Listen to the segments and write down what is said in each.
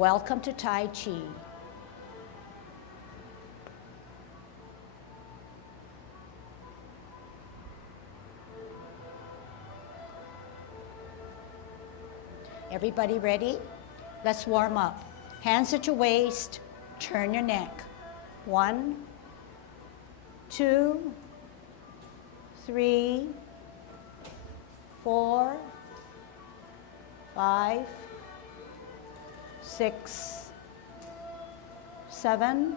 Welcome to Tai Chi. Everybody ready? Let's warm up. Hands at your waist, turn your neck. 1, 2, 3, 4, 5, 6, 7,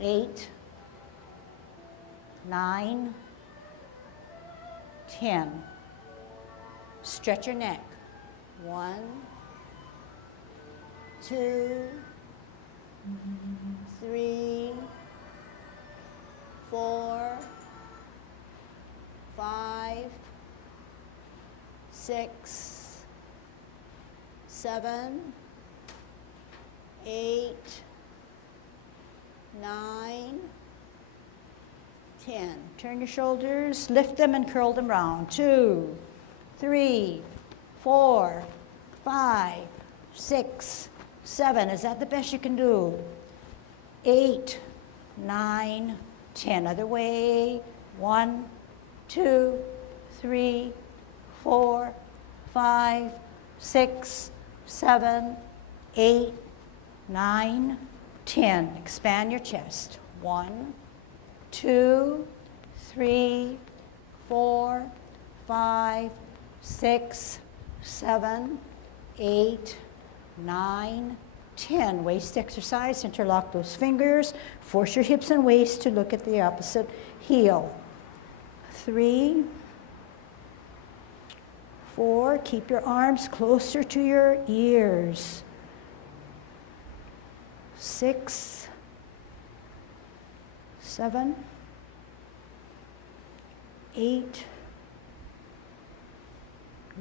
8, 9, 10. Stretch your neck. 1, 2, 3, 4, 5, 6, 7, 8, 9, 10. Turn your shoulders, lift them and curl them round. 2, 3, 4, 5, 6, 7. Is that the best you can do? 8, 9, 10. Other way. 1, 2, 3, 4, 5, 6, 7, 8, 9, 10. Expand your chest. 1, 2, 3, 4, 5, 6, 7, 8, 9, 10. Waist exercise. Interlock those fingers. Force your hips and waist to look at the opposite heel. 3, 4. Keep your arms closer to your ears. 6, 7, 8,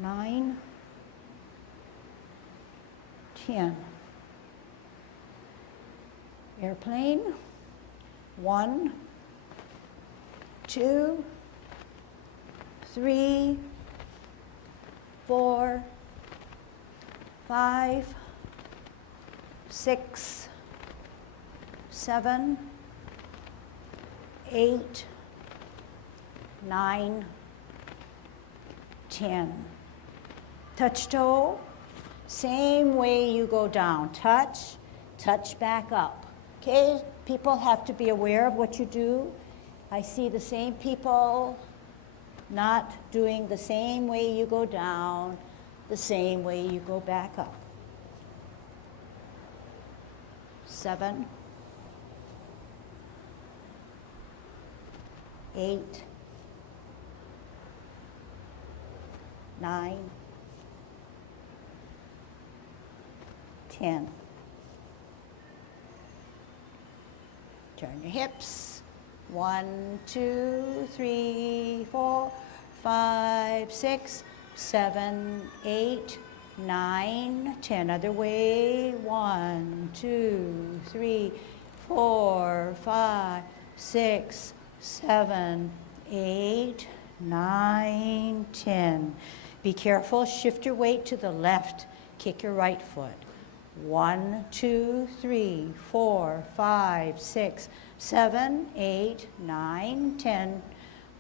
9, 10. Airplane. 1, 2, 3, 4, 5, 6, 7, 8, 9, 10. Touch toe, same way you go down. Touch, touch back up. Okay, people have to be aware of what you do. I see the same people not doing the same way you go down, the same way you go back up. 7, 8, 9, 10. Turn your hips. 1, 2, 3, 4, 5, 6, 7, 8, 9, 10. Other way. 1, 2, 3, 4, 5, 6, 7, 8, 9, 10. Be careful. Shift your weight to the left. Kick your right foot. 1, 2, 3, 4, 5, 6, 7, 8, 9, 10.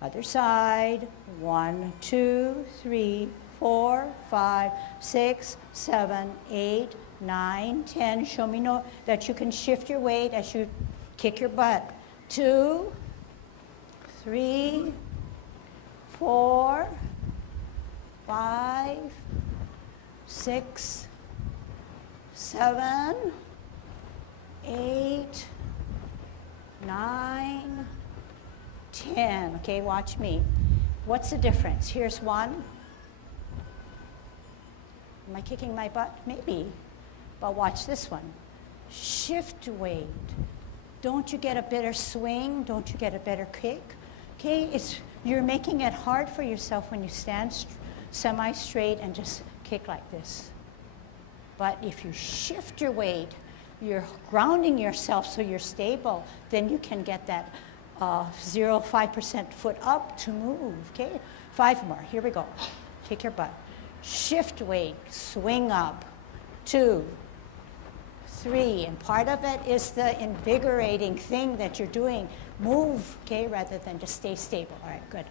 Other side. 1, 2, 3, 4, 5, 6, 7, 8, 9, 10. Show me that you can shift your weight as you kick your butt. 2, 3, 4, 5, 6, 7, 8, 9, 10. Okay, watch me. What's the difference? Here's 1. Am I kicking my butt? Maybe. But watch this one. Shift weight. Don't you get a better swing? Don't you get a better kick? Okay, you're making it hard for yourself when you stand semi-straight and just kick like this. But if you shift your weight, you're grounding yourself so you're stable, then you can get that 0.5% foot up to move, okay? 5 more, here we go. Kick your butt. Shift weight, swing up. 2, 3. And part of it is the invigorating thing that you're doing. Move, okay, rather than just stay stable. All right, good.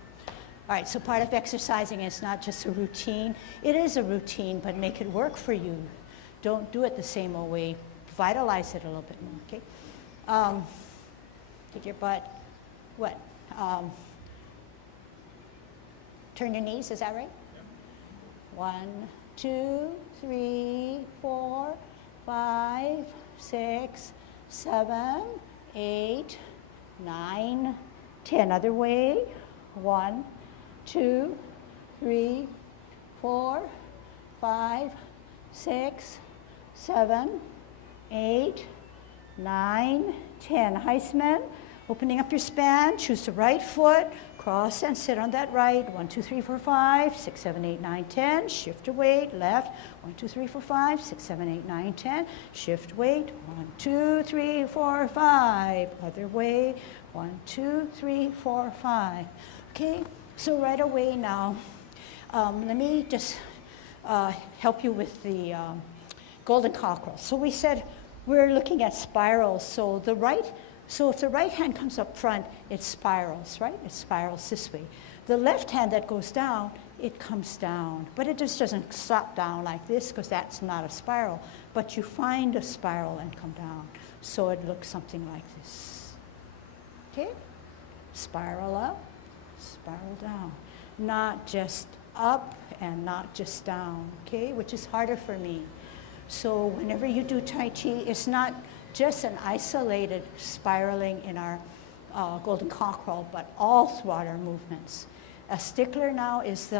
All right, so part of exercising is not just a routine. It is a routine, but make it work for you. Don't do it the same old way. Vitalize it a little bit more, okay? Take your butt, what? Turn your knees, is that right? Yeah. 1, 2, 3, 4, 5, 6, 7, 8, 9, 10. Other way. 1, 2, 3, 4, 5, 6, 7, 8, 9, 10. Heisman, opening up your span, choose the right foot, cross and sit on that right. 1, 2, 3, 4, 5, 6, 7, 8, 9, 10. Shift your weight, left. 1, 2, 3, 4, 5, 6, 7, 8, 9, 10. Shift weight, 1, 2, 3, 4, 5. Other way, 1, 2, 3, 4, 5. Okay, so right away now, let me just help you with the golden cockerel. So we said we're looking at spirals. So if the right hand comes up front, it spirals, right? It spirals this way. The left hand that goes down, it comes down. But it just doesn't stop down like this because that's not a spiral. But you find a spiral and come down. So it looks something like this. Okay? Spiral up, spiral down. Not just up and not just down, okay? Which is harder for me. So whenever you do Tai Chi, it's not just an isolated spiraling in our golden cockerel, but all throughout our movements. A stickler now is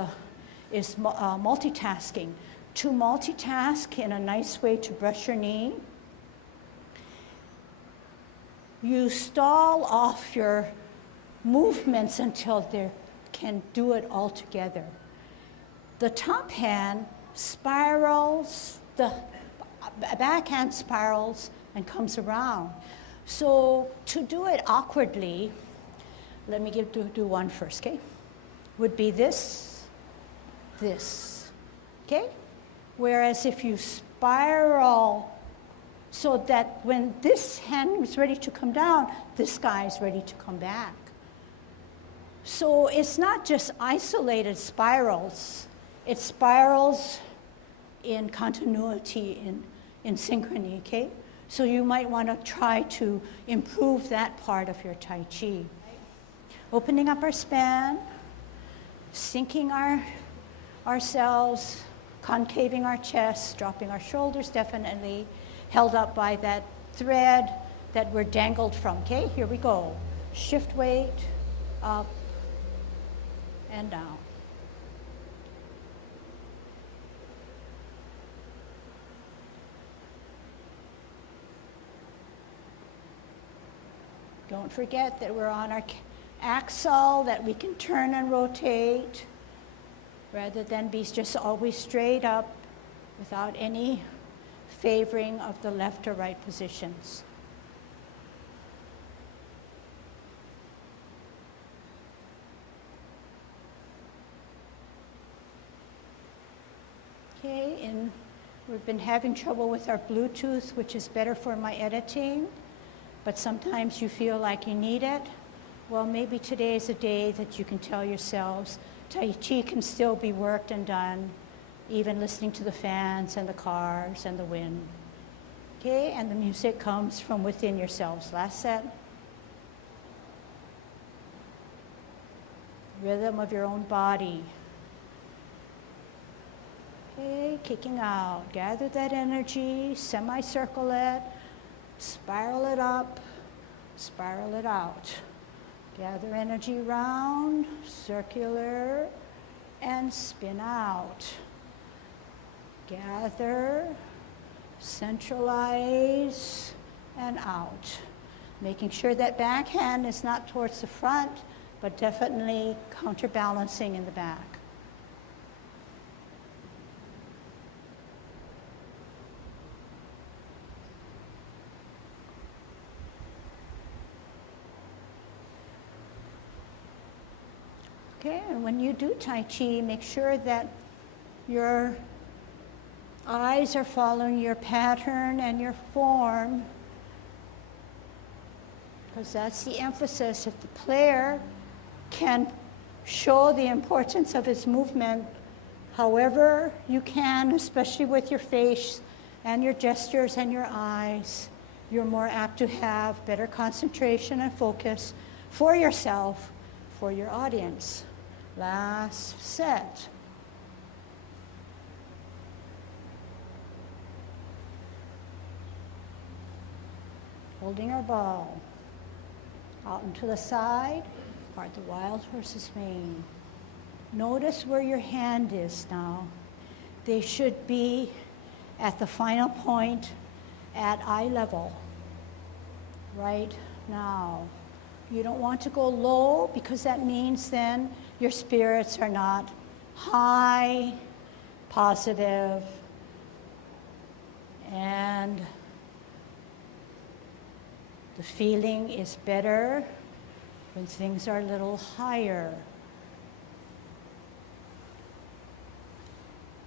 multitasking. To multitask in a nice way to brush your knee, you stall off your movements until they can do it all together. The top hand spirals, the backhand spirals and comes around. So to do it awkwardly, let me do one first, okay? Would be this, okay? Whereas if you spiral so that when this hand is ready to come down, this guy is ready to come back. So it's not just isolated spirals, it spirals in continuity, in synchrony, okay? So you might want to try to improve that part of your Tai Chi. Opening up our span, sinking ourselves, concaving our chest, dropping our shoulders definitely, held up by that thread that we're dangled from, okay? Here we go. Shift weight, up and down. Don't forget that we're on our axle, that we can turn and rotate rather than be just always straight up without any favoring of the left or right positions. Okay, and we've been having trouble with our Bluetooth, which is better for my editing. But sometimes you feel like you need it. Well, maybe today is a day that you can tell yourselves, Tai Chi can still be worked and done, even listening to the fans and the cars and the wind. Okay, and the music comes from within yourselves. Last set. Rhythm of your own body. Okay, kicking out. Gather that energy, semicircle it. Spiral it up, spiral it out. Gather energy round, circular, and spin out. Gather, centralize, and out. Making sure that back hand is not towards the front, but definitely counterbalancing in the back. Okay, and when you do Tai Chi, make sure that your Eyes are following your pattern and your form, because that's the emphasis. If the player can show the importance of his movement however you can, especially with your face and your gestures and your eyes, you're more apt to have better concentration and focus for yourself, for your audience. Last set. Holding our ball out and to the side, part the wild horse's mane. Notice where your hand is now. They should be at the final point at eye level, right now. You don't want to go low, because that means then your spirits are not high, positive, and the feeling is better when things are a little higher.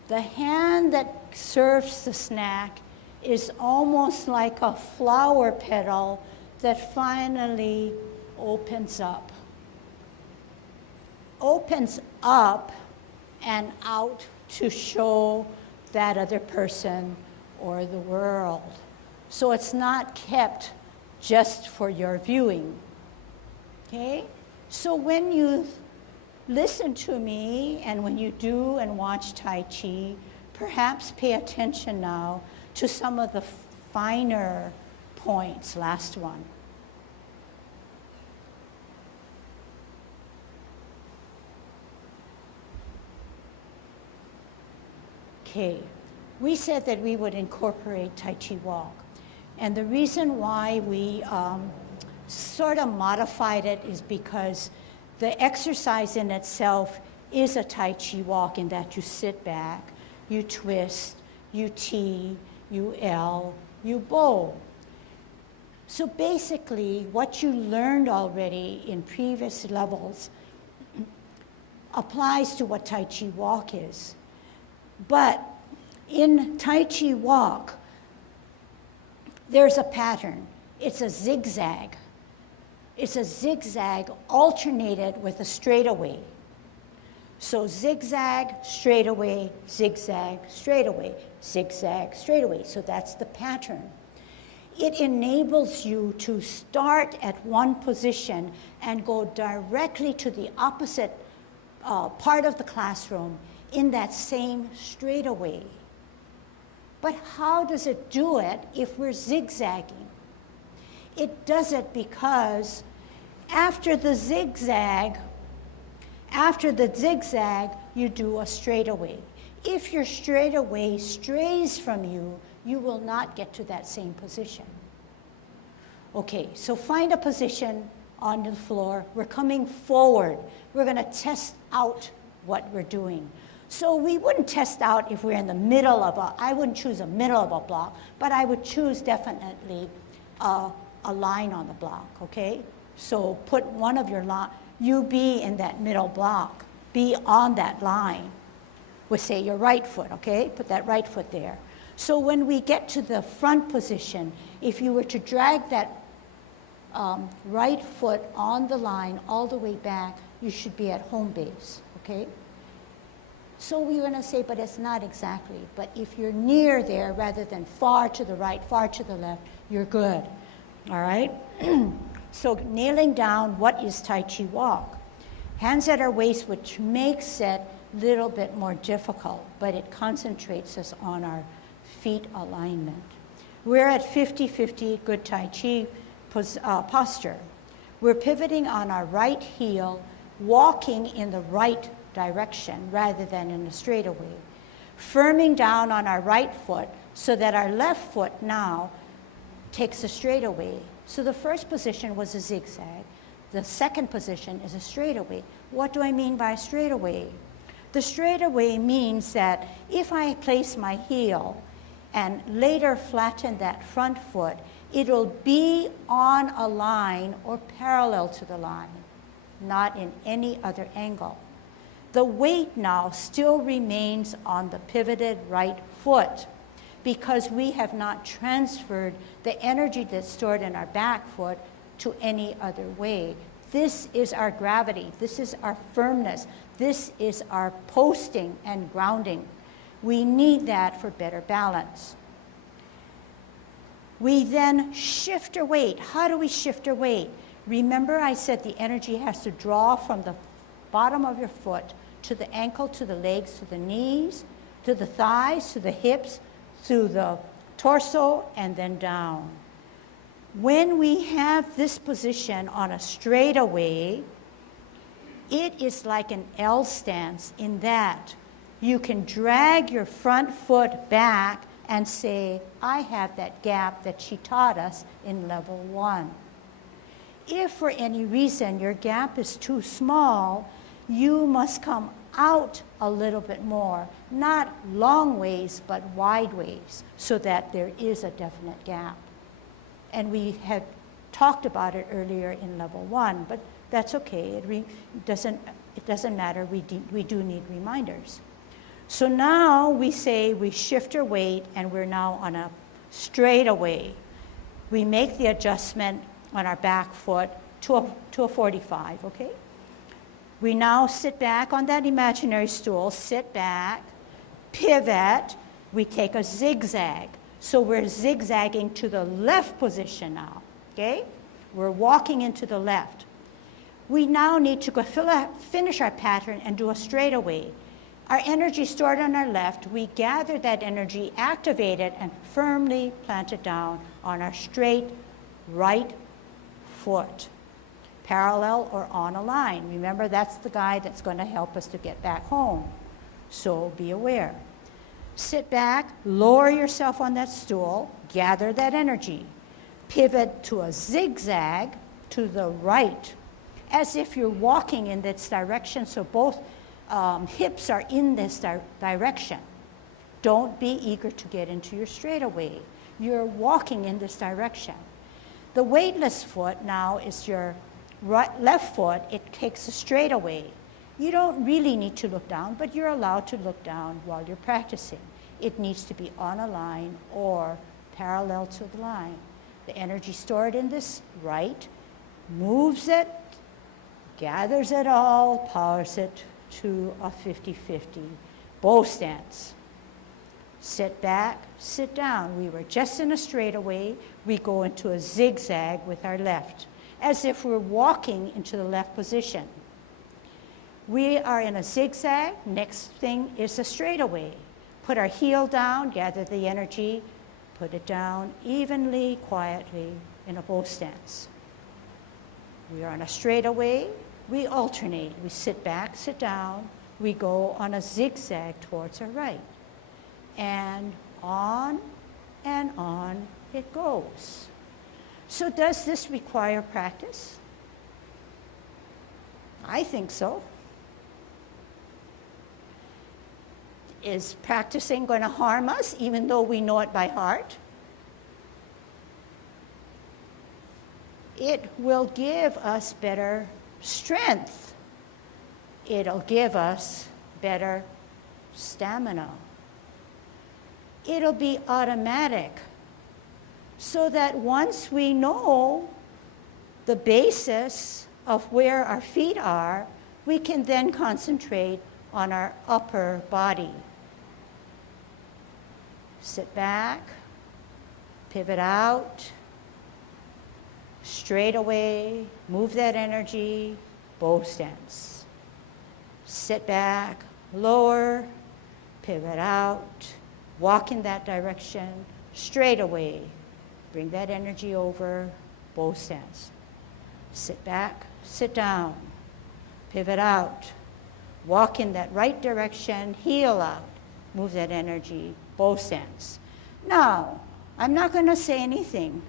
The hand that serves the snack is almost like a flower petal that finally opens up. Opens up and out to show that other person or the world. So it's not kept just for your viewing. Okay? So when you listen to me and when you do and watch Tai Chi, perhaps pay attention now to some of the finer points. Last one. Okay, we said that we would incorporate Tai Chi walk. And the reason why we sort of modified it is because the exercise in itself is a Tai Chi walk, in that you sit back, you twist, you T, you L, you bow. So basically, what you learned already in previous levels applies to what Tai Chi walk is. But in Tai Chi walk, there's a pattern. It's a zigzag. It's a zigzag alternated with a straightaway. So zigzag, straightaway, zigzag, straightaway, zigzag, straightaway. So that's the pattern. It enables you to start at one position and go directly to the opposite part of the classroom in that same straightaway. But how does it do it if we're zigzagging? It does it because after the zigzag, you do a straightaway. If your straightaway strays from you, you will not get to that same position. Okay, so find a position on the floor. We're coming forward. We're going to test out what we're doing. So we wouldn't test out if we're in the middle of I wouldn't choose a middle of a block, but I would choose definitely a line on the block, okay? So put one of your you be in that middle block, be on that line with, say, your right foot, okay? Put that right foot there. So when we get to the front position, if you were to drag that right foot on the line all the way back, you should be at home base, okay? So we're going to say, but it's not exactly. But if you're near there rather than far to the right, far to the left, you're good. All right? So nailing down what is Tai Chi walk. Hands at our waist, which makes it a little bit more difficult, but it concentrates us on our feet alignment. We're at 50-50 good Tai Chi posture. We're pivoting on our right heel, walking in the right direction rather than in a straightaway. Firming down on our right foot so that our left foot now takes a straightaway. So the first position was a zigzag. The second position is a straightaway. What do I mean by straightaway? The straightaway means that if I place my heel and later flatten that front foot, it'll be on a line or parallel to the line, not in any other angle. The weight now still remains on the pivoted right foot because we have not transferred the energy that's stored in our back foot to any other way. This is our gravity. This is our firmness. This is our posting and grounding. We need that for better balance. We then shift our weight. How do we shift our weight? Remember I said the energy has to draw from the bottom of your foot to the ankle, to the legs, to the knees, to the thighs, to the hips, through the torso, and then down. When we have this position on a straightaway, it is like an L stance in that you can drag your front foot back and say, I have that gap that she taught us in level 1. If for any reason your gap is too small, you must come out a little bit more, not long ways, but wide ways, so that there is a definite gap. And we had talked about it earlier in level 1, but that's okay. It doesn't matter. We do need reminders. So now we say we shift our weight, and we're now on a straightaway. We make the adjustment on our back foot to a 45, okay? We now sit back on that imaginary stool, sit back, pivot, we take a zigzag. So we're zigzagging to the left position now, okay? We're walking into the left. We now need to go finish our pattern and do a straightaway. Our energy stored on our left, we gather that energy, activate it, and firmly plant it down on our straight right foot, parallel or on a line. Remember, that's the guide that's going to help us to get back home. So be aware. Sit back, lower yourself on that stool, gather that energy. Pivot to a zigzag to the right, as if you're walking in this direction, so both hips are in this direction. Don't be eager to get into your straightaway. You're walking in this direction. The weightless foot now is your left foot. It takes a straightaway. You don't really need to look down, but you're allowed to look down while you're practicing. It needs to be on a line or parallel to the line. The energy stored in this right moves it, gathers it all, powers it to a 50-50 bow stance. Sit back, sit down. We were just in a straightaway. We go into a zigzag with our left, as if we're walking into the left position. We are in a zigzag. Next thing is a straightaway. Put our heel down, gather the energy, put it down evenly, quietly in a bow stance. We are on a straightaway. We alternate. We sit back, sit down. We go on a zigzag towards our right. And on it goes. So does this require practice? I think so. Is practicing going to harm us, even though we know it by heart? It will give us better strength. It'll give us better stamina. It'll be automatic, so that once we know the basis of where our feet are, we can then concentrate on our upper body. Sit back, pivot out, straight away, move that energy, bow stance. Sit back, lower, pivot out, walk in that direction, straight away, bring that energy over, bow stance. Sit back, sit down, pivot out, walk in that right direction, heel out, move that energy, bow stance. Now, I'm not going to say anything,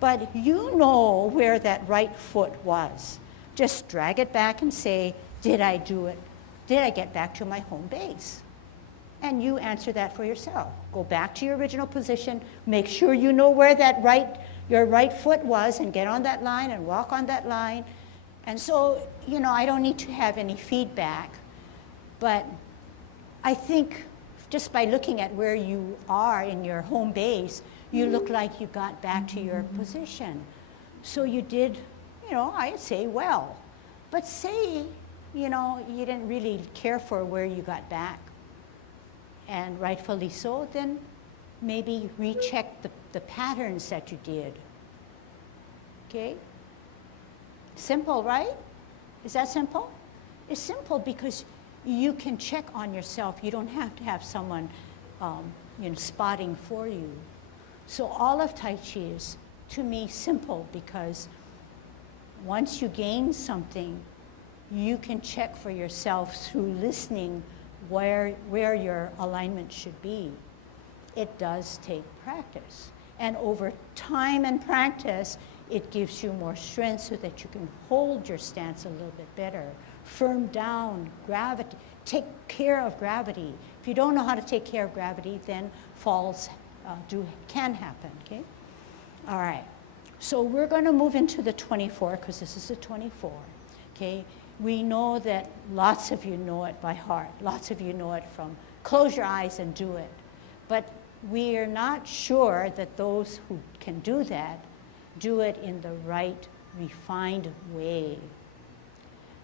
but you know where that right foot was. Just drag it back and say, did I do it? Did I get back to my home base? And you answer that for yourself. Go back to your original position, make sure you know where that your right foot was, and get on that line and walk on that line. And so, I don't need to have any feedback. But I think just by looking at where you are in your home base, you look like you got back to your position. So you did, I'd say well. But say, you didn't really care for where you got back, and rightfully so, then maybe recheck the patterns that you did. Okay? Simple, right? Is that simple? It's simple because you can check on yourself. You don't have to have someone spotting for you. So all of Tai Chi is, to me, simple, because once you gain something, you can check for yourself through listening where your alignment should be. It does take practice. And over time and practice, it gives you more strength so that you can hold your stance a little bit better. Firm down, gravity, take care of gravity. If you don't know how to take care of gravity, then falls can happen, okay? All right, so we're gonna move into the 24, because this is the 24, okay? We know that lots of you know it by heart. Lots of you know it from close your eyes and do it. But we are not sure that those who can do that do it in the right, refined way.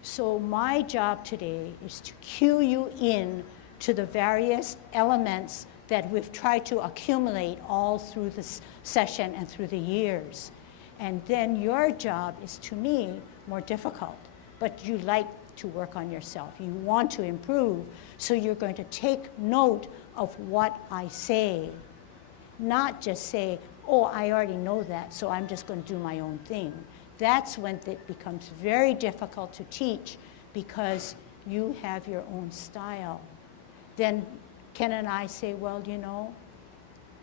So my job today is to cue you in to the various elements that we've tried to accumulate all through this session and through the years. And then your job is, to me, more difficult. But you like to work on yourself. You want to improve, so you're going to take note of what I say. Not just say, oh, I already know that, so I'm just going to do my own thing. That's when it becomes very difficult to teach, because you have your own style. Then Ken and I say, well,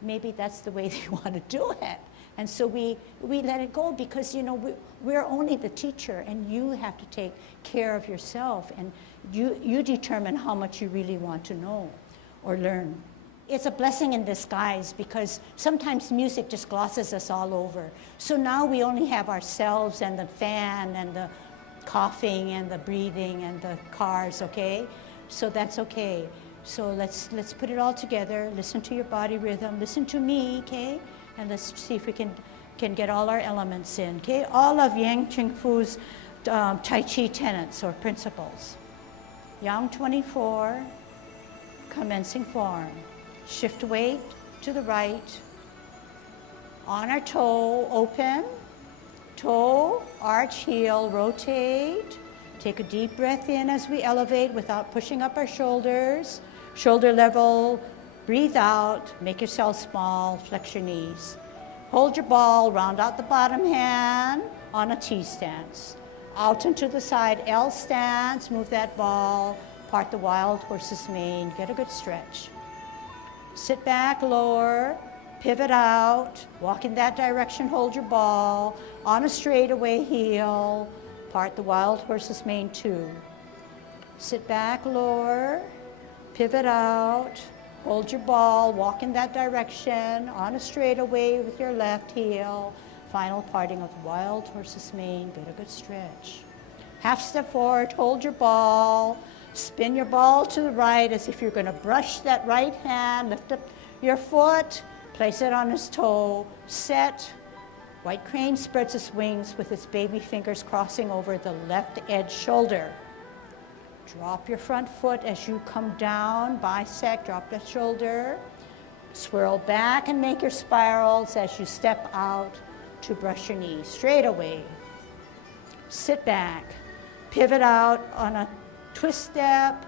maybe that's the way they want to do it. And so we let it go, because we're only the teacher, and you have to take care of yourself, and you determine how much you really want to know or learn. It's a blessing in disguise, because sometimes music just glosses us all over. So now we only have ourselves and the fan and the coughing and the breathing and the cars, okay? So that's okay. So let's put it all together. Listen to your body rhythm. Listen to me, okay? And let's see if we can get all our elements in, okay? All of Yang Ching Fu's Tai Chi tenets or principles. Yang 24, commencing form. Shift weight to the right. On our toe, open. Toe, arch, heel, rotate. Take a deep breath in as we elevate without pushing up our shoulders. Shoulder level, breathe out, make yourself small, flex your knees. Hold your ball, round out the bottom hand on a T stance. Out and to the side, L stance, move that ball, part the wild horse's mane, get a good stretch. Sit back, lower, pivot out, walk in that direction, hold your ball, on a straightaway heel, part the wild horse's mane too. Sit back, lower, pivot out, hold your ball, walk in that direction, on a straightaway with your left heel, final parting of the wild horse's mane, get a good stretch. Half step forward, hold your ball, spin your ball to the right as if you're going to brush that right hand, lift up your foot, place it on his toe, set. White crane spreads its wings with its baby fingers crossing over the left edge shoulder. Drop your front foot as you come down, bisect, drop that shoulder. Swirl back and make your spirals as you step out to brush your knees. Straight away. Sit back. Pivot out on a twist step.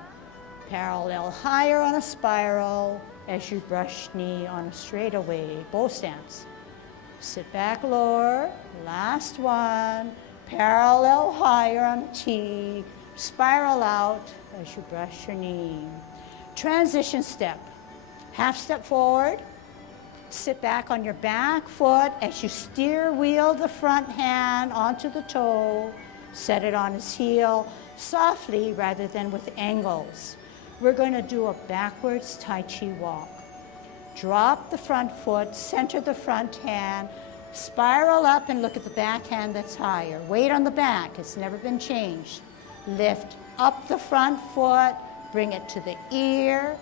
Parallel higher on a spiral as you brush knee on a straightaway. Bow stance. Sit back, lower. Last one. Parallel higher on a T. Spiral out as you brush your knee. Transition step. Half step forward. Sit back on your back foot as you steer wheel the front hand onto the toe. Set it on its heel softly rather than with angles. We're going to do a backwards Tai Chi walk. Drop the front foot, center the front hand, spiral up and look at the back hand that's higher. Weight on the back, it's never been changed. Lift up the front foot, Bring it to the ear,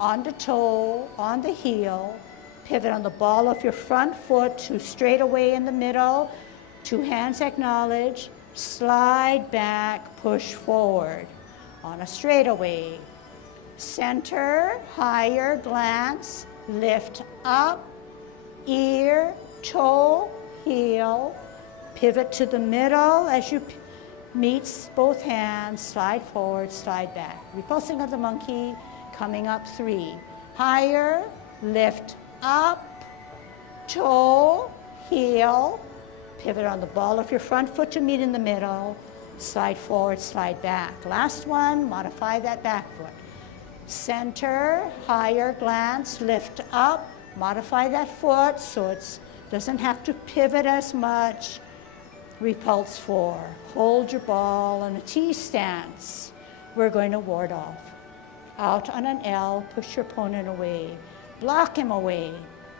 on the toe, on the heel. Pivot on the ball of your front foot to straight away in the middle. 2 hands acknowledge. Slide back, push forward. On a straightaway. Center, higher, glance, lift up, ear, toe, heel. Pivot to the middle as you meet both hands, slide forward, slide back. Repulsing of the monkey, coming up 3. Higher, lift up, toe, heel. Pivot on the ball of your front foot to meet in the middle. Slide forward, slide back. Last one, modify that back foot. Center, higher, glance, lift up. Modify that foot so it doesn't have to pivot as much. Repulse 4. Hold your ball in a T stance. We're going to ward off. Out on an L, push your opponent away. Block him away.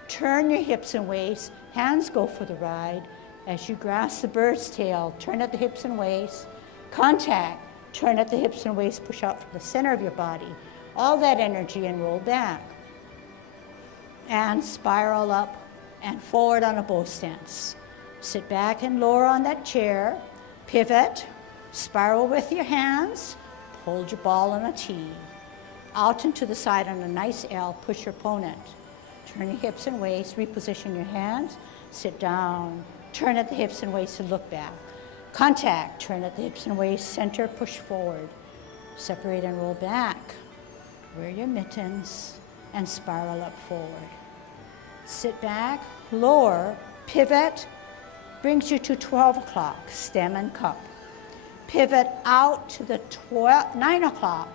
Turn your hips and waist. Hands go for the ride. As you grasp the bird's tail, turn at the hips and waist. Contact. Turn at the hips and waist. Push out from the center of your body. All that energy and roll back. And spiral up and forward on a bow stance. Sit back and lower on that chair. Pivot. Spiral with your hands. Hold your ball in a T. Out and to the side on a nice L. Push your opponent. Turn your hips and waist. Reposition your hands. Sit down. Turn at the hips and waist and look back. Contact. Turn at the hips and waist. Center. Push forward. Separate and roll back. Wear your mittens and spiral up forward. Sit back. Lower. Pivot. Brings you to 12 o'clock. Stem and cup. Pivot out to the 9 o'clock.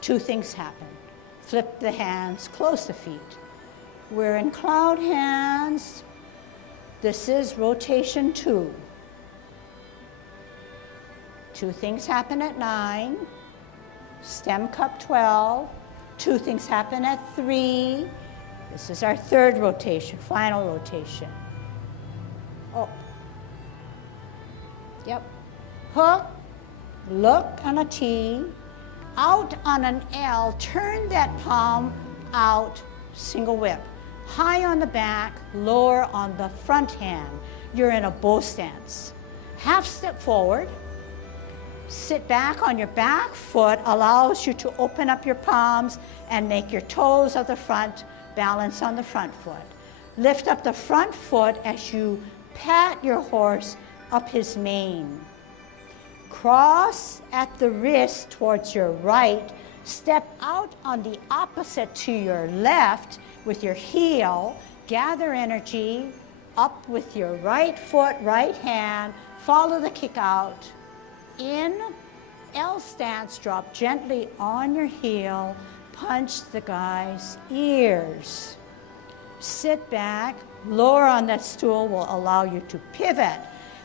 2 things happen. Flip the hands. Close the feet. We're in cloud hands. This is rotation 2. 2 things happen at 9. Stem cup 12. 2 things happen at 3. This is our 3rd rotation, final rotation. Oh. Yep. Hook, look on a T, out on an L, turn that palm out, single whip. High on the back, lower on the front hand. You're in a bow stance. Half step forward. Sit back on your back foot, allows you to open up your palms and make your toes of the front balance on the front foot. Lift up the front foot as you pat your horse up his mane. Cross at the wrist towards your right. Step out on the opposite to your left with your heel. Gather energy up with your right foot, right hand. Follow the kick out. In L stance, drop gently on your heel. Punch the guy's ears. Sit back. Lower on that stool will allow you to pivot.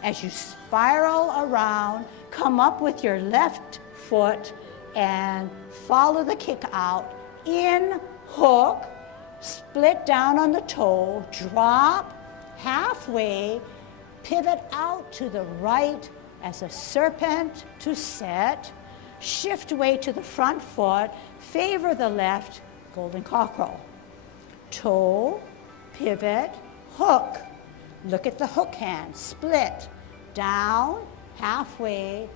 As you spiral around, come up with your left foot and follow the kick out. In, hook, split down on the toe, drop halfway, pivot out to the right as a serpent to set, shift away to the front foot, favor the left, golden cockerel. Toe, pivot, hook. Look at the hook hand, split, down, halfway,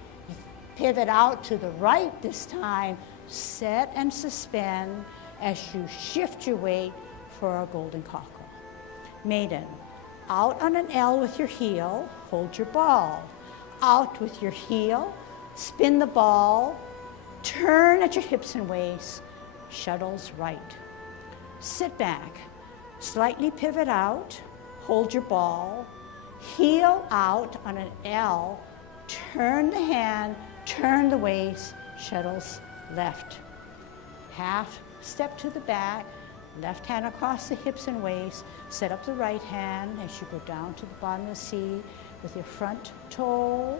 pivot out to the right this time, set and suspend as you shift your weight for a golden cockerel. Maiden, out on an L with your heel, hold your ball. Out with your heel, spin the ball, turn at your hips and waist, shuttles right. Sit back, slightly pivot out, hold your ball, heel out on an L, turn the hand, turn the waist, shuttles left. Half step to the back, left hand across the hips and waist, set up the right hand as you go down to the bottom of the C with your front toe.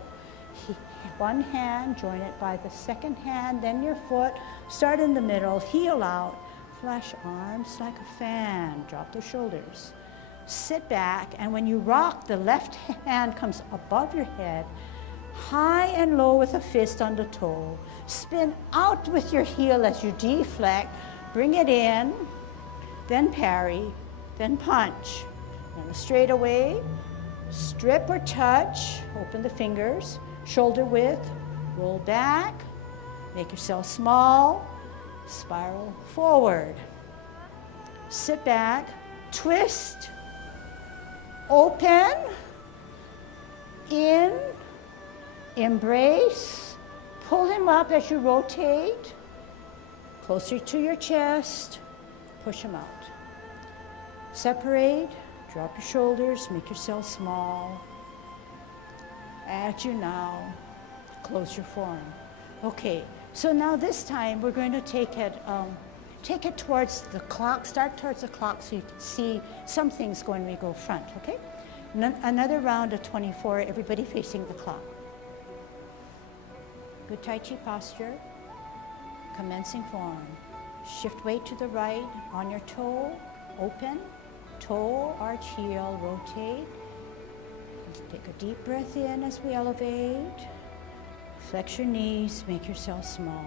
One hand, join it by the second hand, then your foot. Start in the middle, heel out, flash arms like a fan, drop the shoulders. Sit back, and when you rock, the left hand comes above your head. High and low with a fist on the toe. Spin out with your heel as you deflect. Bring it in, then parry, then punch. And a straightaway, strip or touch, open the fingers, shoulder width, roll back, make yourself small, spiral forward. Sit back, twist, open, in, embrace, pull him up as you rotate, closer to your chest, push him out. Separate, drop your shoulders, make yourself small. As you now close your forearm. Okay, so now this time we're going to take it towards the clock, start towards the clock so you can see some things when we go front, okay? Another round of 24, everybody facing the clock. Good Tai Chi posture, commencing form. Shift weight to the right, on your toe, open, toe, arch, heel, rotate. Take a deep breath in as we elevate. Flex your knees, make yourself small.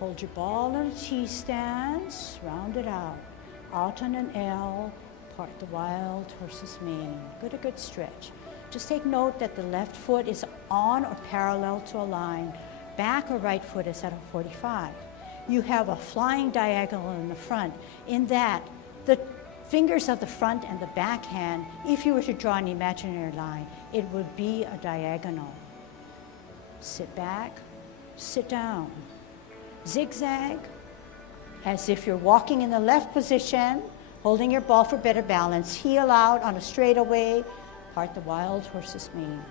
Hold your ball in a T stance, round it out. Out on an L, part the wild horse's mane. A good stretch. Just take note that the left foot is on or parallel to a line. Back or right foot is at a 45. You have a flying diagonal in the front, in that the fingers of the front and the back hand, if you were to draw an imaginary line, it would be a diagonal. Sit back, sit down. Zigzag, as if you're walking in the left position, holding your ball for better balance. Heel out on a straightaway, part the wild horse's mane.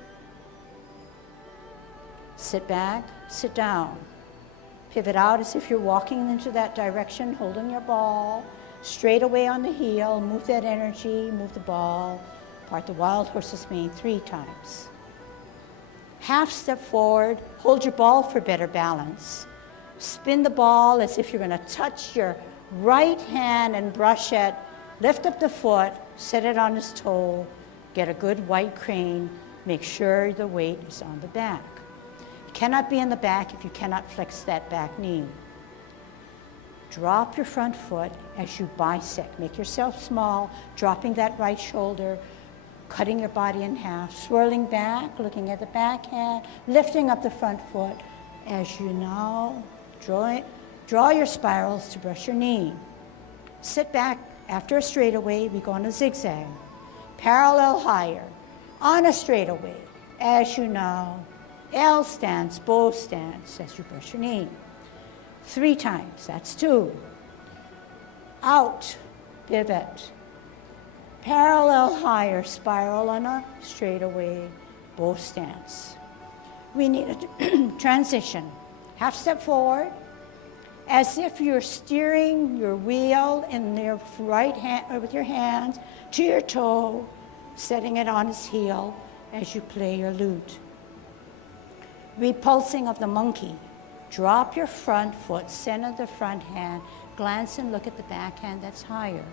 Sit back, sit down. Pivot out as if you're walking into that direction, holding your ball. Straight away on the heel, move that energy, move the ball, part the wild horse's mane 3 times. Half step forward, hold your ball for better balance. Spin the ball as if you're going to touch your right hand and brush it. Lift up the foot, set it on his toe, get a good white crane. Make sure the weight is on the back. It cannot be in the back if you cannot flex that back knee. Drop your front foot as you bisect. Make yourself small, dropping that right shoulder, cutting your body in half, swirling back, looking at the back hand, lifting up the front foot as you now draw your spirals to brush your knee. Sit back. After a straightaway, we go on a zigzag. Parallel higher, on a straightaway, as you now, L stance, bow stance, as you brush your knee. 3 times, that's 2. Out, pivot. Parallel higher, spiral on a straightaway, bow stance. We need a transition. Half step forward, as if you're steering your wheel in your right hand with your hands to your toe, setting it on its heel as you play your lute. Repulsing of the monkey. Drop your front foot, center the front hand, glance and look at the back hand that's higher.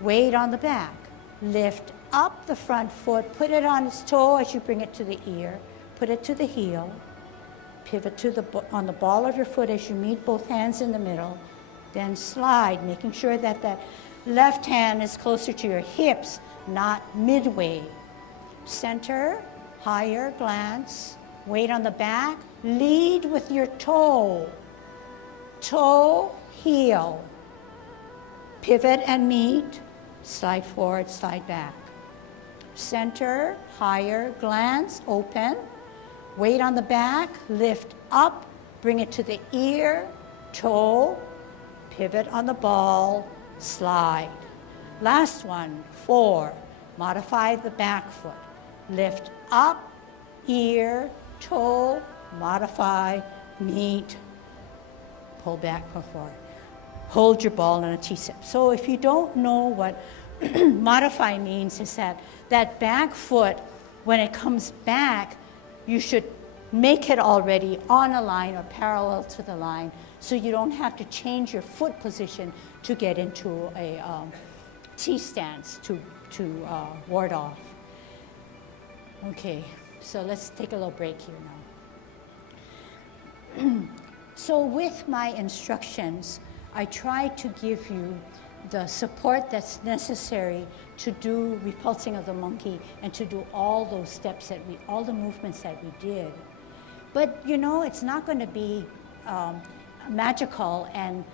Weight on the back. Lift up the front foot, put it on its toe as you bring it to the ear, put it to the heel. Pivot on the ball of your foot as you meet both hands in the middle. Then slide, making sure that that left hand is closer to your hips, not midway. Center, higher, glance. Weight on the back. Lead with your toe. Toe, heel. Pivot and meet. Slide forward, slide back. Center, higher, glance, open. Weight on the back, lift up, bring it to the ear, toe, pivot on the ball, slide. Last one, 4. Modify the back foot. Lift up, ear, toe, modify, meet, pull back, pull forward. Hold your ball in a T-step. So if you don't know what modify means, is that back foot, when it comes back, you should make it already on a line or parallel to the line so you don't have to change your foot position to get into a T stance to ward off. Okay, So let's take a little break here now. So with my instructions, I try to give you the support that's necessary to do repulsing of the monkey and to do all those steps all the movements that we did. But you know, it's not going to be magical, and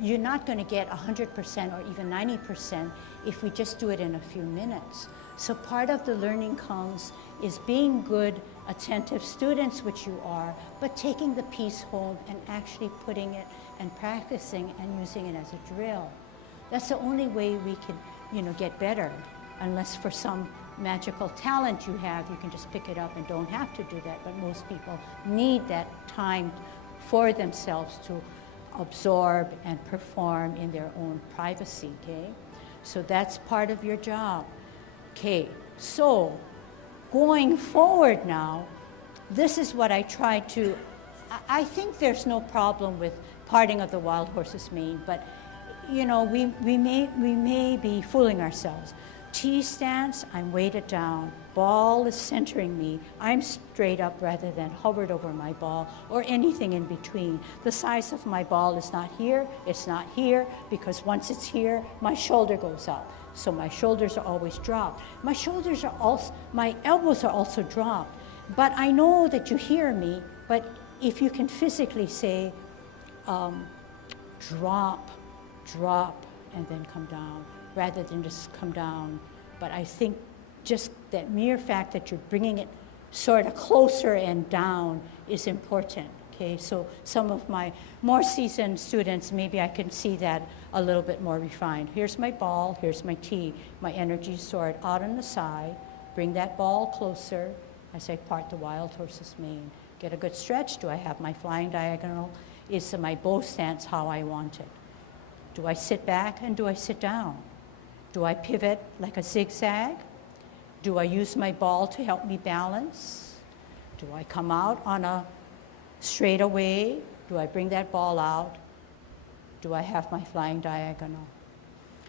you're not going to get 100% or even 90% if we just do it in a few minutes. So part of the learning comes is being good, attentive students, which you are, but taking the piece home and actually putting it and practicing and using it as a drill. That's the only way we can, you know, get better. Unless for some magical talent you have, you can just pick it up and don't have to do that. But most people need that time for themselves to absorb and perform in their own privacy, okay? So that's part of your job. Okay, so going forward now, this is what I try to, I think there's no problem with parting of the wild horse's mane, but you know, we may be fooling ourselves. T stance, I'm weighted down. Ball is centering me. I'm straight up rather than hovered over my ball or anything in between. The size of my ball is not here, it's not here, because once it's here, my shoulder goes up. So my shoulders are always dropped. My elbows are also dropped. But I know that you hear me, but if you can physically say, drop, and then come down, rather than just come down. But I think just that mere fact that you're bringing it sort of closer and down is important, okay? So some of my more seasoned students, maybe I can see that a little bit more refined. Here's my ball, here's my tee. My energy stored out on the side. Bring that ball closer as I part the wild horse's mane. Get a good stretch. Do I have my flying diagonal? Is my bow stance how I want it? Do I sit back and do I sit down? Do I pivot like a zigzag? Do I use my ball to help me balance? Do I come out on a straightaway? Do I bring that ball out? Do I have my flying diagonal?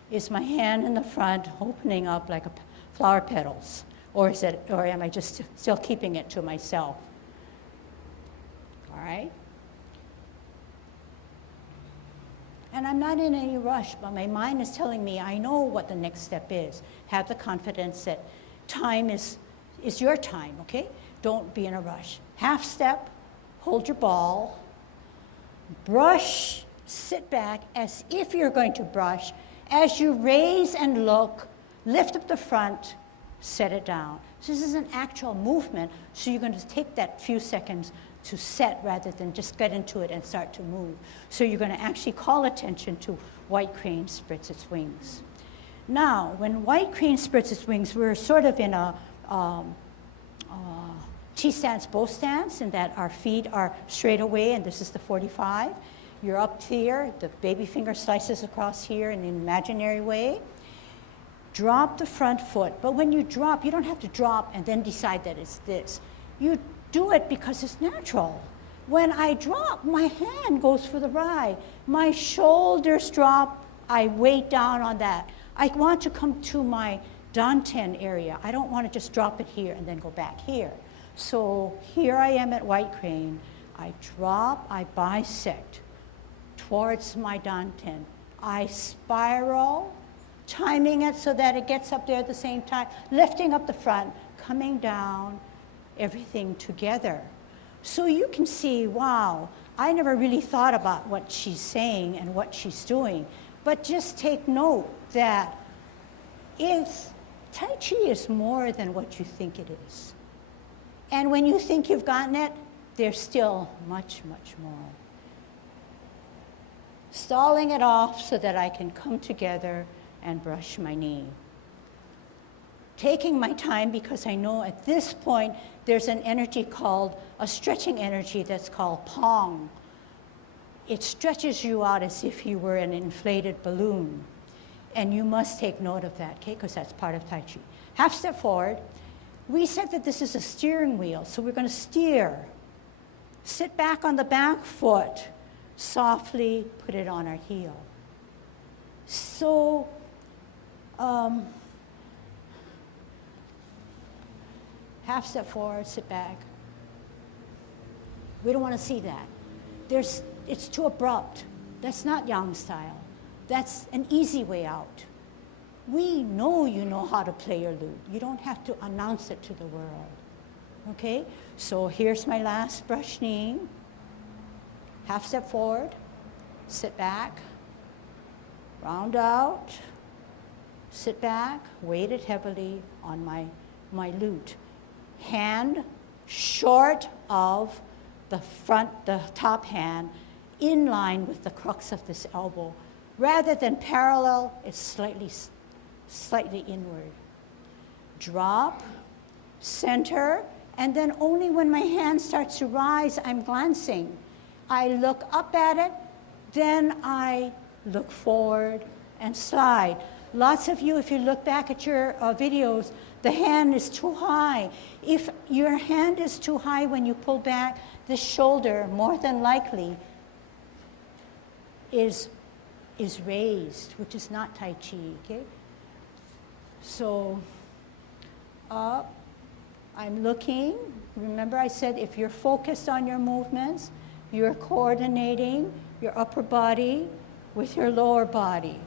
Is my hand in the front opening up like flower petals? Or am I just still keeping it to myself? All right? And I'm not in any rush, but my mind is telling me I know what the next step is. Have the confidence that time is your time, okay? Don't be in a rush. Half step, hold your ball, brush, sit back as if you're going to brush. As you raise and look, lift up the front, set it down. So this is an actual movement, so you're going to take that few seconds to set rather than just get into it and start to move. So you're going to actually call attention to white crane spreads its wings. Now, when white crane spreads its wings, we're sort of in a T stance, bow stance, in that our feet are straight away, and this is the 45. You're up here, the baby finger slices across here in an imaginary way. Drop the front foot, but when you drop, you don't have to drop and then decide that it's this. You do it because it's natural. When I drop, my hand goes for the ride. My shoulders drop, I weight down on that. I want to come to my danten area. I don't want to just drop it here and then go back here. So here I am at white crane. I drop, I bisect towards my danten. I spiral, timing it so that it gets up there at the same time, lifting up the front, coming down, everything together. So you can see, wow, I never really thought about what she's saying and what she's doing, but just take note that Tai Chi is more than what you think it is. And when you think you've gotten it, there's still much, much more. Stalling it off so that I can come together and brush my knee. Taking my time because I know at this point there's an energy called, a stretching energy that's called pong. It stretches you out as if you were an inflated balloon. And you must take note of that, okay, because that's part of Tai Chi. Half step forward. We said that this is a steering wheel, so we're going to steer. Sit back on the back foot. Softly put it on our heel. Half step forward, sit back. We don't want to see that. It's too abrupt. That's not Yang style. That's an easy way out. We know you know how to play your lute. You don't have to announce it to the world. Okay? So here's my last brush knee. Half step forward, sit back, round out, sit back, weighted heavily on my lute. Hand short of the top hand, in line with the crux of this elbow. Rather than parallel, it's slightly inward. Drop, center, and then only when my hand starts to rise, I'm glancing. I look up at it, then I look forward and slide. Lots of you, if you look back at your videos, the hand is too high. If your hand is too high when you pull back, the shoulder, more than likely, is raised, which is not Tai Chi, okay? So, up, I'm looking. Remember I said if you're focused on your movements, you're coordinating your upper body with your lower body.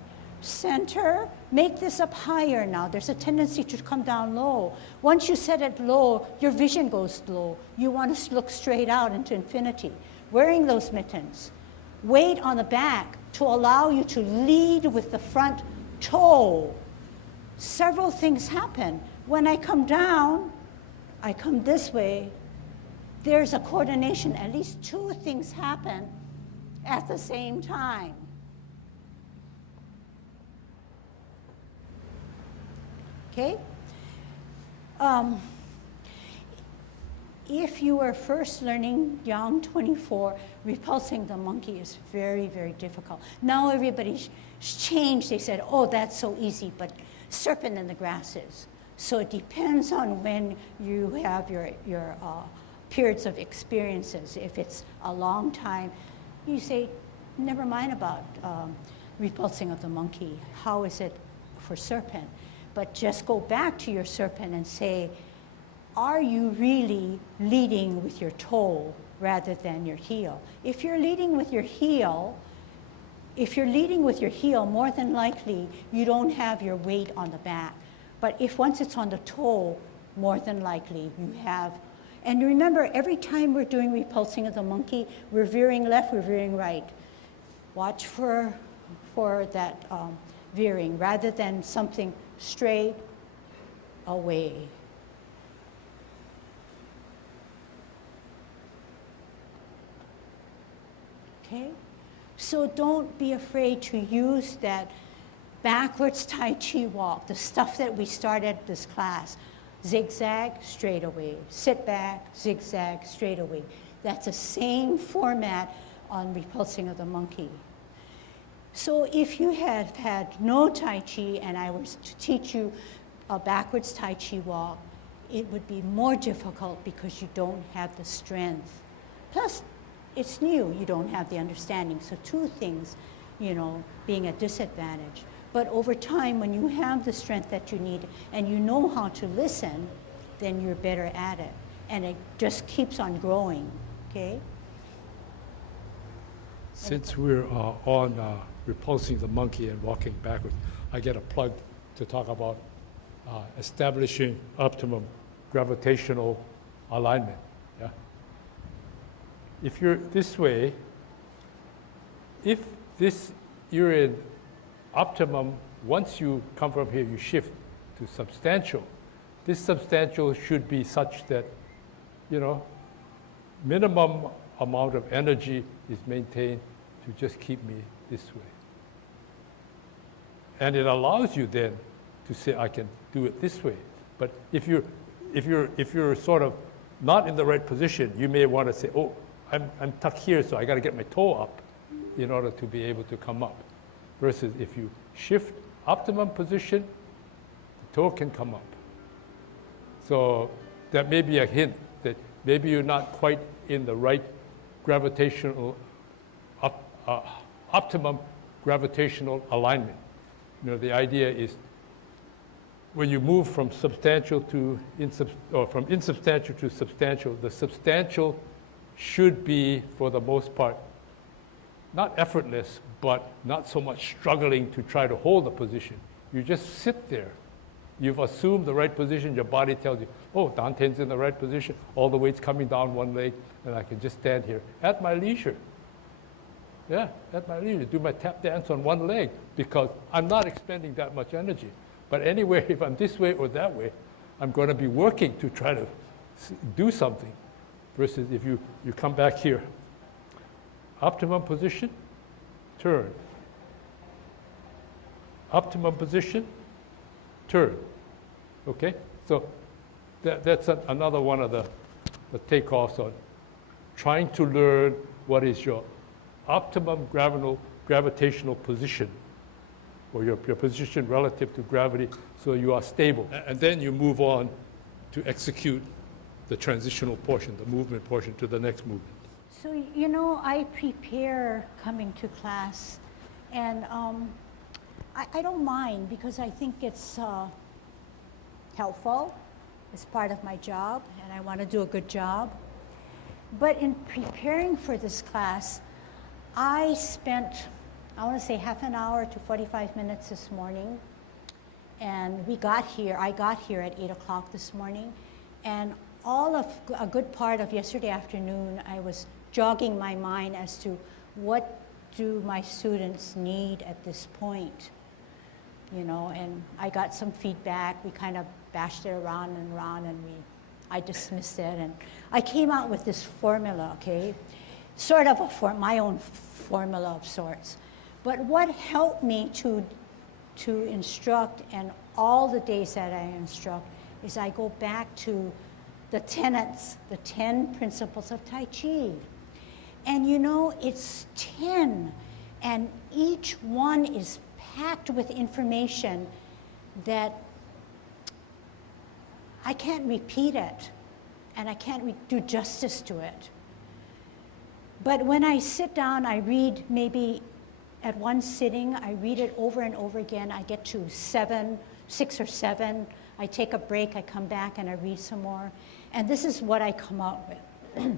Center, make this up higher now. There's a tendency to come down low. Once you set it low, your vision goes low. You want to look straight out into infinity. Wearing those mittens. Weight on the back to allow you to lead with the front toe. Several things happen. When I come down, I come this way. There's a coordination. At least two things happen at the same time. Okay? If you are first learning Yang 24, repulsing the monkey is very, very difficult. Now everybody's changed. They said, oh, that's so easy, but serpent in the grasses. So it depends on when you have your periods of experiences. If it's a long time, you say, never mind about repulsing of the monkey. How is it for serpent? But just go back to your serpent and say, are you really leading with your toe rather than your heel? If you're leading with your heel, more than likely you don't have your weight on the back. But if once it's on the toe, more than likely you have. And remember, every time we're doing repulsing of the monkey, we're veering left, we're veering right. Watch for that veering rather than something straight away. Okay? So don't be afraid to use that backwards Tai Chi walk, the stuff that we started this class. Zigzag, straight away. Sit back, zigzag, straight away. That's the same format on repulsing of the monkey. So if you have had no Tai Chi and I was to teach you a backwards Tai Chi walk, it would be more difficult because you don't have the strength. Plus, it's new, you don't have the understanding. So two things, being a disadvantage. But over time, when you have the strength that you need and you know how to listen, then you're better at it. And it just keeps on growing, okay? Since we're on repulsing the monkey and walking backwards, I get a plug to talk about establishing optimum gravitational alignment. Yeah? If you're this way, you're in optimum, once you come from here, you shift to substantial. This substantial should be such that, minimum amount of energy is maintained to just keep me this way. And it allows you then to say, I can do it this way. But if you're sort of not in the right position, you may want to say, oh, I'm tucked here, so I got to get my toe up in order to be able to come up. Versus if you shift optimum position, the toe can come up. So that may be a hint that maybe you're not quite in the right gravitational, optimum gravitational alignment. The idea is when you move from substantial to or from insubstantial to substantial, the substantial should be, for the most part, not effortless, but not so much struggling to try to hold a position. You just sit there. You've assumed the right position. Your body tells you, oh, Danten's in the right position. All the weight's coming down one leg, and I can just stand here at my leisure. Yeah, at my leisure. Do my tap dance on one leg because I'm not expending that much energy. But anyway, if I'm this way or that way, I'm going to be working to try to do something. Versus if you come back here, optimum position, turn. Optimum position, turn. Okay? So that's another one of the takeoffs on trying to learn what is your optimum gravitational position, or your position relative to gravity, so you are stable. And then you move on to execute the transitional portion, the movement portion, to the next movement. So, you know, I prepare coming to class, and I don't mind because I think it's helpful. It's part of my job, and I want to do a good job. But in preparing for this class, I spent, I want to say, half an hour to 45 minutes this morning. And I got here at 8 o'clock this morning. And a good part of yesterday afternoon, I was jogging my mind as to what do my students need at this point. You know, and I got some feedback. We kind of bashed it around, and I dismissed it. And I came out with this formula, okay? Sort of my own formula of sorts. But what helped me to instruct, and all the days that I instruct, is I go back to the tenets, the 10 principles of Tai Chi. And you know, it's 10, and each one is packed with information that I can't repeat it, and I can't do justice to it. But when I sit down, I read maybe at one sitting, I read it over and over again. I get to 6 or 7. I take a break, I come back, and I read some more. And this is what I come out with.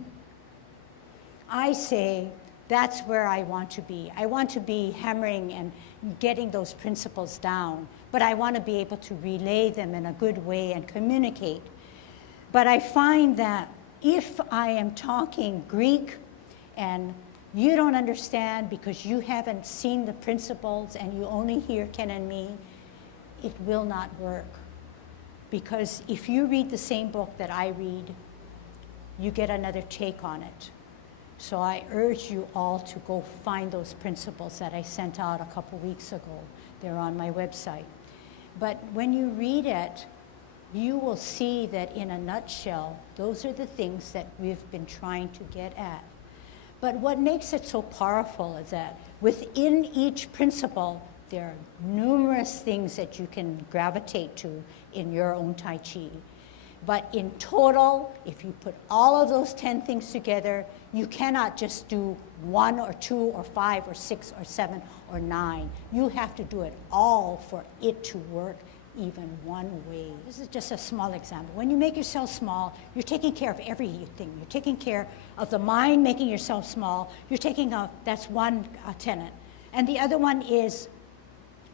I say, that's where I want to be. I want to be hammering and getting those principles down, but I want to be able to relay them in a good way and communicate. But I find that if I am talking Greek and you don't understand because you haven't seen the principles and you only hear Ken and me, it will not work. Because if you read the same book that I read, you get another take on it. So I urge you all to go find those principles that I sent out a couple weeks ago. They're on my website. But when you read it, you will see that in a nutshell, those are the things that we've been trying to get at. But what makes it so powerful is that within each principle, there are numerous things that you can gravitate to in your own Tai Chi. But in total, if you put all of those 10 things together, you cannot just do 1 or 2 or 5 or 6 or 7 or 9. You have to do it all for it to work even one way. This is just a small example. When you make yourself small, you're taking care of everything. You're taking care of the mind, making yourself small. You're taking that's one tenet. And the other one is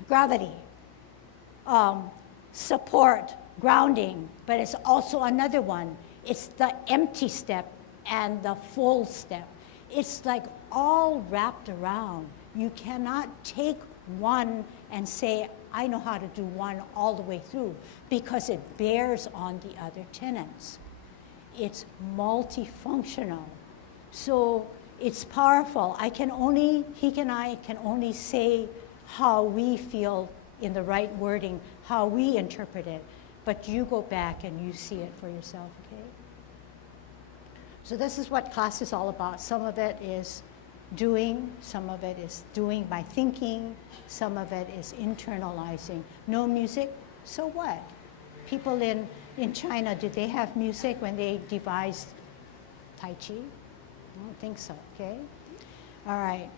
gravity, support, grounding, but it's also another one. It's the empty step and the full step. It's like all wrapped around. You cannot take one and say, I know how to do one all the way through, because it bears on the other tenets. It's multifunctional. So it's powerful. He and I can only say how we feel in the right wording, how we interpret it. But you go back and you see it for yourself, okay? So this is what class is all about. Some of it is doing, some of it is doing by thinking, some of it is internalizing. No music, so what? People in China, did they have music when they devised Tai Chi? I don't think so, okay? All right,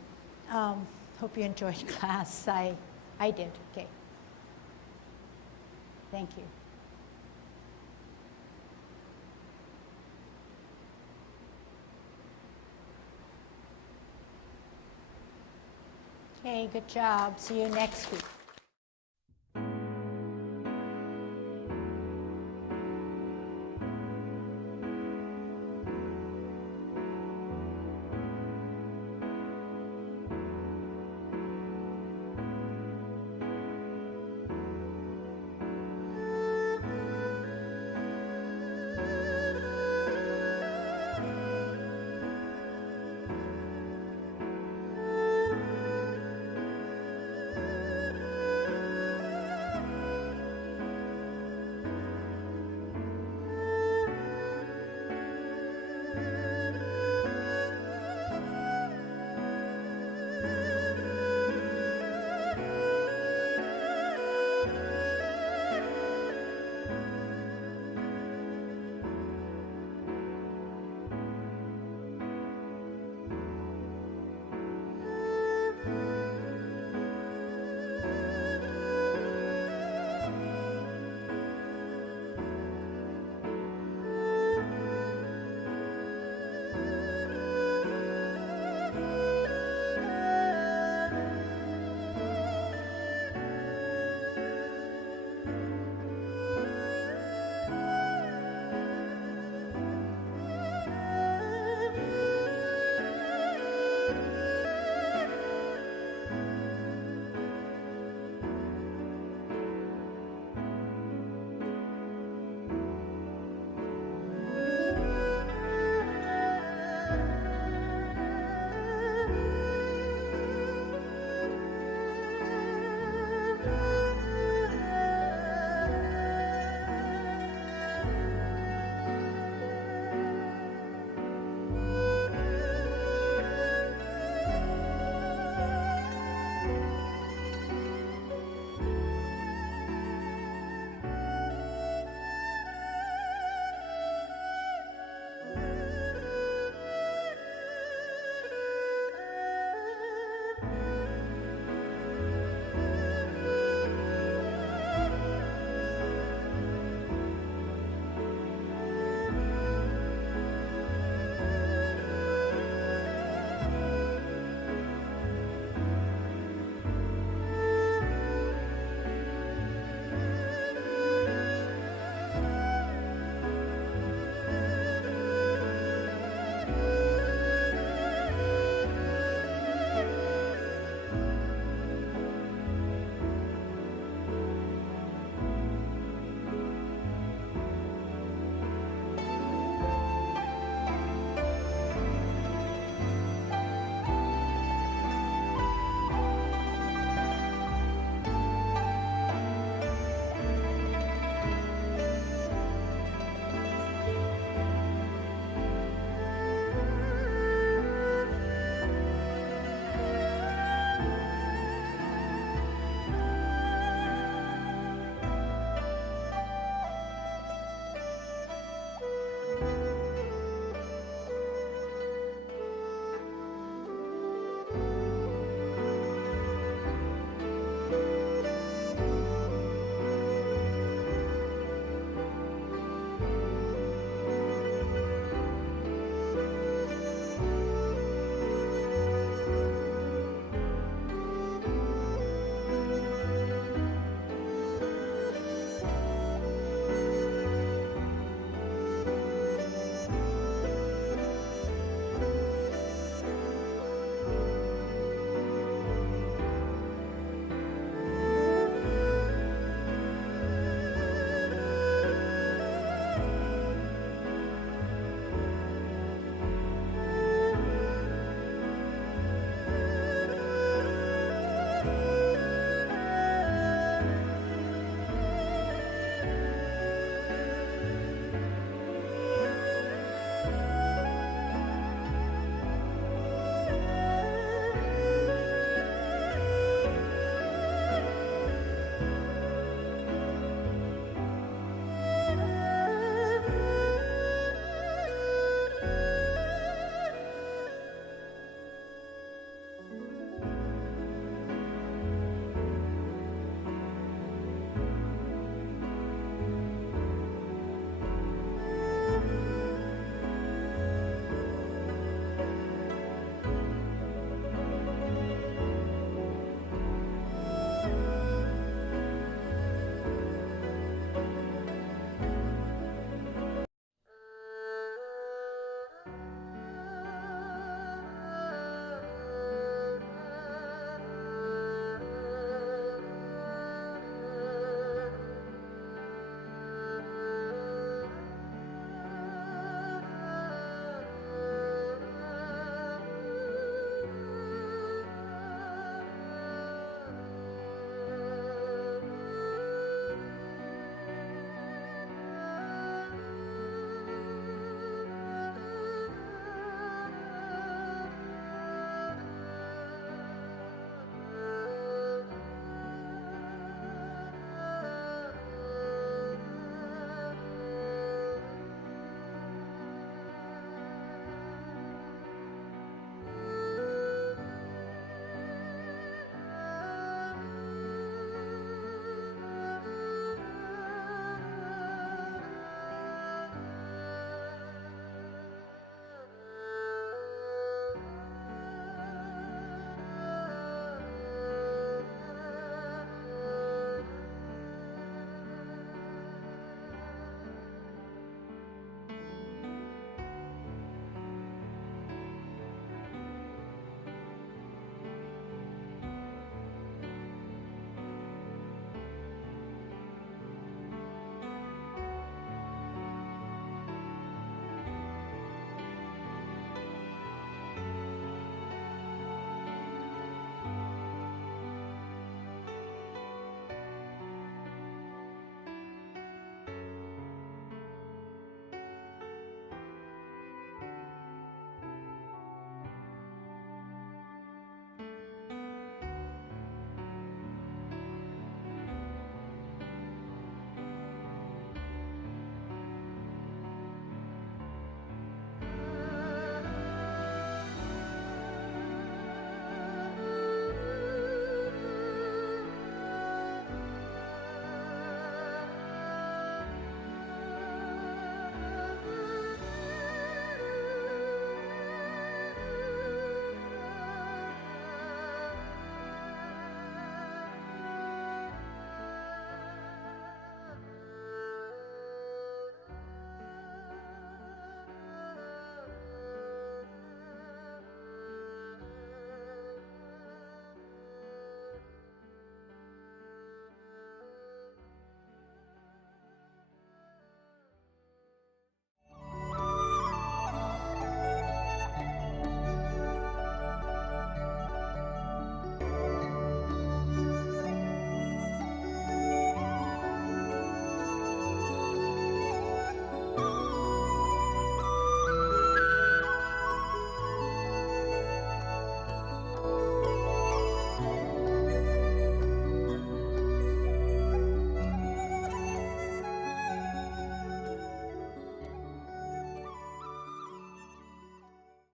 hope you enjoyed class. I did, okay. Thank you. Okay, good job. See you next week.